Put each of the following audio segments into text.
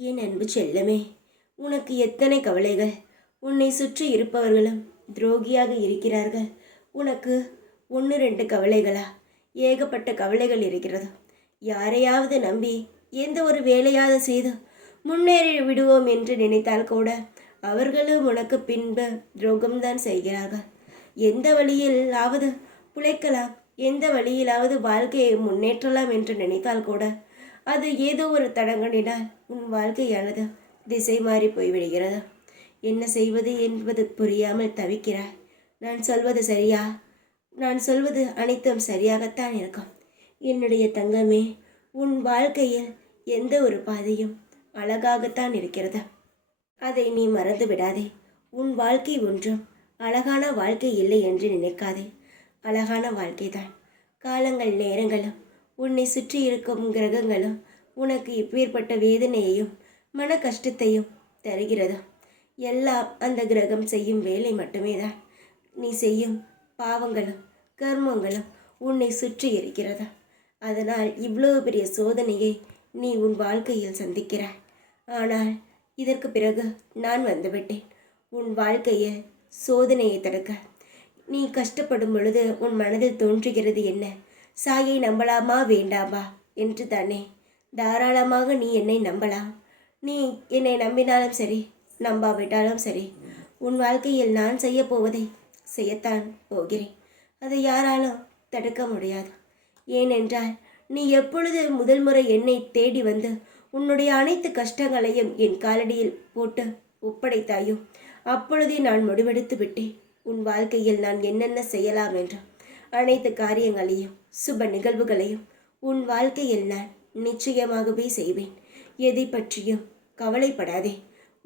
என் அன்பு செல்லமே, உனக்கு எத்தனை கவலைகள்! உன்னை சுற்றி இருப்பவர்களும் துரோகியாக இருக்கிறார்கள். உனக்கு ஒன்று ரெண்டு கவலைகளா? ஏகப்பட்ட கவலைகள் இருக்கிறது. யாரையாவது நம்பி எந்த ஒரு வேலையாவது செய்து முன்னேறி விடுவோம் என்று நினைத்தால் கூட அவர்களும் உனக்கு பின்பு துரோகம்தான் செய்கிறார்கள். எந்த வழியிலாவது பிழைக்கலாம், எந்த வழியிலாவது வாழ்க்கையை முன்னேற்றலாம் என்று நினைத்தால் கூட அது ஏதோ ஒரு தடங்கலினால் உன் வாழ்க்கையானது திசை மாறி போய்விடுகிறது. என்ன செய்வது என்பது புரியாமல் தவிக்கிறாய். நான் சொல்வது சரியா? நான் சொல்வது அனைத்தும் சரியாகத்தான் இருக்கும். என்னுடைய தங்கமே, உன் வாழ்க்கையில் எந்த ஒரு பாதையும் அழகாகத்தான் இருக்கிறது. அதை நீ மறந்து விடாதே. உன் வாழ்க்கை ஒன்றும் அழகான வாழ்க்கை இல்லை என்று நினைக்காதே. அழகான வாழ்க்கைதான். காலங்கள் நேரங்களும் உன்னை சுற்றி இருக்கும் கிரகங்களும் உனக்கு இப்பேற்பட்ட வேதனையையும் மன கஷ்டத்தையும் தருகிறது. எல்லாம் அந்த கிரகம் செய்யும் வேலை மட்டுமே தான். நீ செய்யும் பாவங்களும் கர்மங்களும் உன்னை சுற்றி இருக்கிறது. அதனால் இவ்வளவு பெரிய சோதனையை நீ உன் வாழ்க்கையில் சந்திக்கிறாய். ஆனால் இதற்கு பிறகு நான் வந்துவிட்டேன். உன் வாழ்க்கையில் சோதனையை தடுக்க. நீ கஷ்டப்படும் பொழுது உன் மனதில் தோன்றுகிறது என்ன? சாயை நம்பலாமா வேண்டாமா என்று தானே. தாராளமாக நீ என்னை நம்பலாம். நீ என்னை நம்பினாலும் சரி, நம்பாவிட்டாலும் சரி, உன் வாழ்க்கையில் நான் செய்ய போவதை செய்யத்தான் போகிறேன். அதை யாராலும் தடுக்க முடியாது. ஏனென்றால் நீ எப்பொழுது முதல் முறை என்னை தேடி வந்து உன்னுடைய அனைத்து கஷ்டங்களையும் என் காலடியில் போட்டு ஒப்படைத்தாயோ அப்பொழுதே நான் முடிவெடுத்து விட்டேன். உன் வாழ்க்கையில் நான் என்னென்ன செய்யலாம் என்று அனைத்து காரியங்களையும் சுப நிகழ்வுகளையும் உன் வாழ்க்கையில் நான் நிச்சயமாகவே செய்வேன். எதை பற்றியும் கவலைப்படாதே.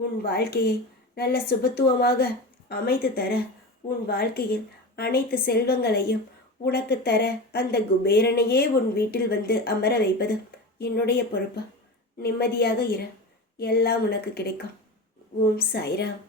உன் வாழ்க்கையை நல்ல சுபத்துவமாக அமைத்து தர, உன் வாழ்க்கையில் அனைத்து செல்வங்களையும் உனக்கு தர அந்த குபேரனையே உன் வீட்டில் வந்து அமர வைப்பது என்னுடைய பொறுப்பு. நிம்மதியாக இரு, எல்லாம் உனக்கு கிடைக்கும். ஓம் சாய்ராம்.